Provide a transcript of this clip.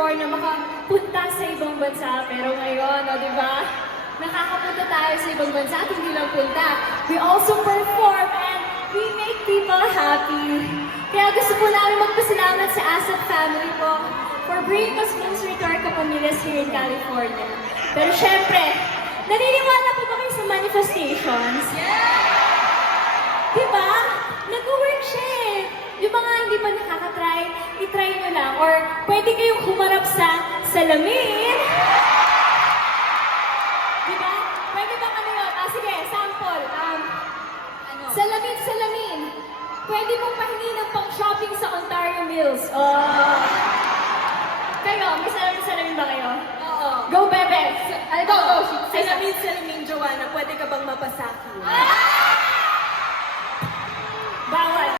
before na makapunta sa ibang bansa. Pero ngayon, o diba? Nakakapunta tayo sa ibang bansa at hindi lang punta. We also perform and we make people happy. Kaya gusto po namin magpasalamat sa Asset Family po for bringing us closer to our kapamilyas here in California. Pero syempre, naniniwala po ba kayo sa manifestations? Diba? Nag-work siya eh. Yung mga hindi pa nakakatry, itry nyo lang. Or pwede kayong humarap sa salamin. Diba? Pwede ba kami yun? Sige, sample. Salamin. Pwede mong pahingi ng pang-shopping sa Ontario Mills. Kayo, may salamin ba kayo? Oo. Go, Bebe! Salamin, Joanna, pwede ka bang